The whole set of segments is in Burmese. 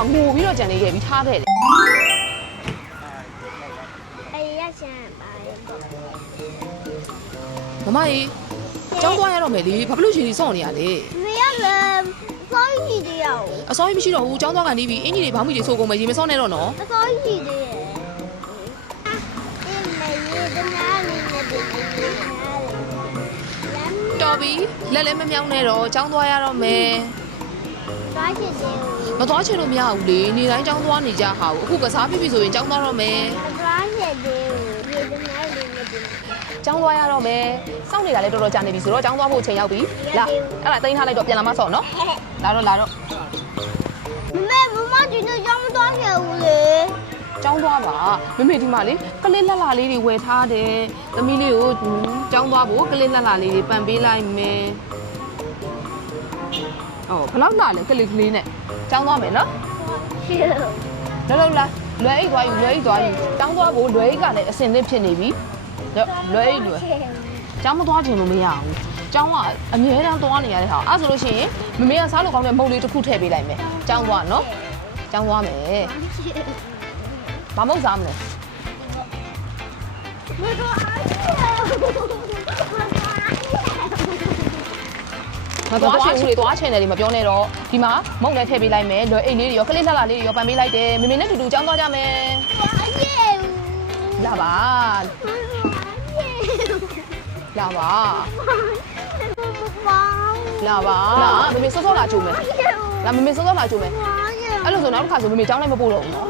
မှာငိုပြီးတော့ကြံနေခဲ့ပြီးထားခဲ့တယ်မမကြီးကျောင်းသွားရတော့မယ်လေဘာဖြစ်လို့ရှင်ကြီးစောင့်နေရလဲမရလည်းစောင်းရှိသေးရအောင်အစောကြီးမရှိတော့ဘူးကျောင်းသွားကနေပြီးအင်ကြီးတွေဘောင်းမီတွေဆိုကုန်မယ်ရေမစောင့်နဲ့တော့နော်အစောရှိသေးရဲ့တော်ပြီလက်လည်းမမြောင်းနဲ့တော့ကျောင်းသွားရတော့မယ်သွားချင်သေးဘူးမသွားချင်လို့မရဘူးလေနေတိုင်းကျောင်းသွားနေကြဟာဘူးအခုကစားပြီးပြီဆိုရင်ကျောင်းသွားတော့မယ်မသွားချင်သေးဘူးရေသမားလေးနဲ့ဒီကျောင်းသွားရတော့မယ်စောင့်နေတာလည်းတော်တော်ကြာနေပြီဆိုတော့ကျောင်းသွားဖို့အချိန်ရောက်ပြီလာအဲ့ဒါတင်ထားလိုက်တော့ပြန်လာမှဆော့နော်လာတော့မမဒီနေ့ကျောင်းမသွားခဲ့ဘူးလေကျောင်းသွားပါမမေဒီမှာလေကလေးလှလှလေးတွေဝယ်ထားတယ်သမီးလေးကိုကျောင်းသွားဖို့ကလေးလှလှလေးတွေပန်ပေးလိုက်မယ်ဘယ်လောက်လှလဲကလေးကလေးနဲ့ကျောင်းသွားမယ်နော်လောလာလွယ်အိတ်သွားယူကျောင်းသွားဖို့လွယ်အိတ်ကလည်းအစင်သစ်ဖြစ်နေပြီလွယ်အိတ်ကျောင်းမသွားချင်လို့မရဘူးကျောင်းကအမြဲတမ်းသွားနေရတဲ့ဟာအဲ့ဆိုလို့ရှိရင်မမေကစားလို့ကောင်းတဲ့မုတ်လေးတစ်ခုထည့်ပေးလိုက်မယ်ကျောင်းသွားနော်ကျောင်းသွားမယ်ဘာမုတ်စားမလဲမသွားချင်ဘူးလေသွားချင်တယ်ဒီမပြောနဲ့တော့ဒီမှာမုတ်လည်းထည့်ပေးလိုက်မယ်လွယ်အိတ်လေးတွေရောကလေးလှလှလေးတွေရောပန်ပေးလိုက်တယ်မမေနဲ့တူတူကျောင်းသွားကြမယ်လာပါမမေစောစောလာကြိုးမယ်လာမမေစောစောလာကြိုးမယ်အဲ့လိုဆိုနောက်တစ်ခါဆိုမမေကျောင်းလည်းမပို့တော့ဘူးနော်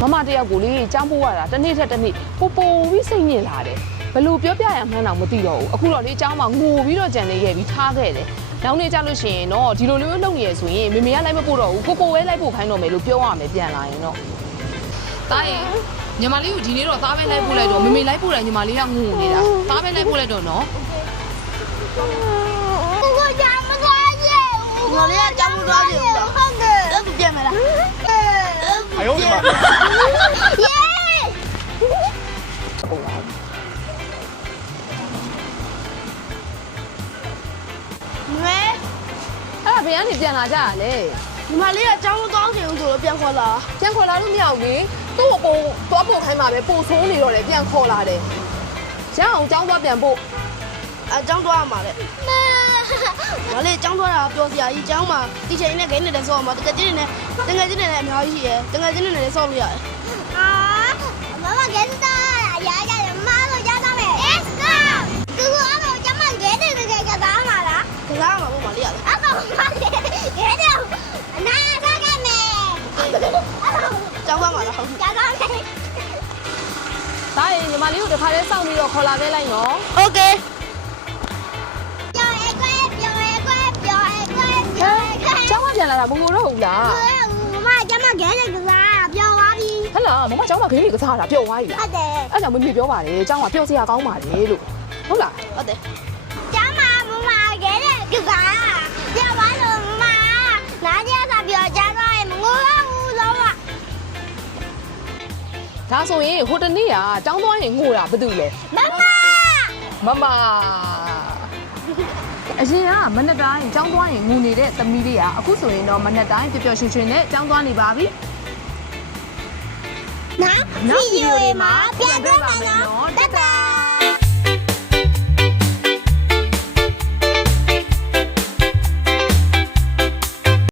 မမတယောက်ကိုလေចောင်းပို့ရတာတစ်နေ့ထက်တစ်နေ့ပိုပြီးစိတ်ညစ်လာတယ်ဘလို့ပြောပြရမှန်းတော့မသိတော့ဘူးအခုတော့လေចောင်းမှာငိုပြီးတော့ကြံနေခဲ့ပြီးထားခဲ့တယ်နောက်နေ့ကျလို့ရှိရင်တော့ဒီလိုမျိုးလုပ်နေရဆိုရင်မေမေကလိုက်မပို့တော့ဘူးကိုပဲလိုက်ပို့ခိုင်းတော့မယ်လို့ပြောရမယ်ပြန်လာရင်တော့တားရင်ညီမလေးကိုဒီနေ့တော့သားပဲလိုက်ပို့လိုက်တော့မေမေလိုက်ပို့တယ်ညီမလေးကငိုနေတာသားပဲလိုက်ပို့လိုက်တော့နော်ကိုကြောင်မသွားရဘူး我连家不抓紧了，这不变没了。哎呦我的妈！耶！喂，အဲ့ဒါဘယ်ကနေပြန်လာကြရလဲ你妈连家不抓紧走了，变坏了。ပြန်ခေါ်လာလို့မရဘူးလေသူ့ကိုသွားပို့ခိုင်းမှာပဲပို့ဆိုးနေတော့လေပြန်ခေါ်လာတယ်ရအောင်ကျောင်းသွားပြန်ပို့啊，张多嘛嘞？我嘞张多啦，表示啊，伊张嘛，之前那给你的说嘛，这个今年来苗一些，这个今年来少了呀。啊，妈妈给你的，爷爷妈都家长嘞。哎，哥哥，俺们家妈给的这个叫啥嘛啦？给啥嘛？我妈哩呀？俺们妈的，给的，拿啥干没？张多嘛啦？家长嘞。ဒါရင်ညီမလေးကိုတစ်ခါတည်းစောင့်ပြီးတော့ခေါ်လာခဲ့လိုက်နော် OK。ကျောင်းမပြန်လာတာမငိုတော့ဘူးလား မမကျမခဲတဲ့ကစားပျော်သွားပြီ ဟဲ့လားမမကျောင်းမှာခင်းလေးကစားတာပျော်သွားပြီလား ဟုတ်တယ် အဲ့ကြောင့်မမေပြောပါတယ်ကျောင်းမှာပျော်စရာကောင်းပါလေလို့ဟုတ်လား ဟုတ်တယ် ကျမမခဲတဲ့ကစားပျော်သွားလို့မနားကြတာပျော်ကြတော့မငိုတော့ဘူးလုံးဝ ဒါဆိုရင်ဟိုတနေ့ကကျောင်းသွားရင်ငိုတာဘာတူလဲ မမ အရင်ကမနက်တိုင်းကျောင်းသွားရင်ငိုနေတဲ့သမီးလေးကအခုဆိုရင်တော့မနက်တိုင်းပျော်ပျော်ရွှင်ရွှင်နဲ့ကျောင်းသွားနေပါပြီနောက်ဗီဒီယိုတွေမှာပြန်တွေ့ပါမယ်နော်တတ်တာ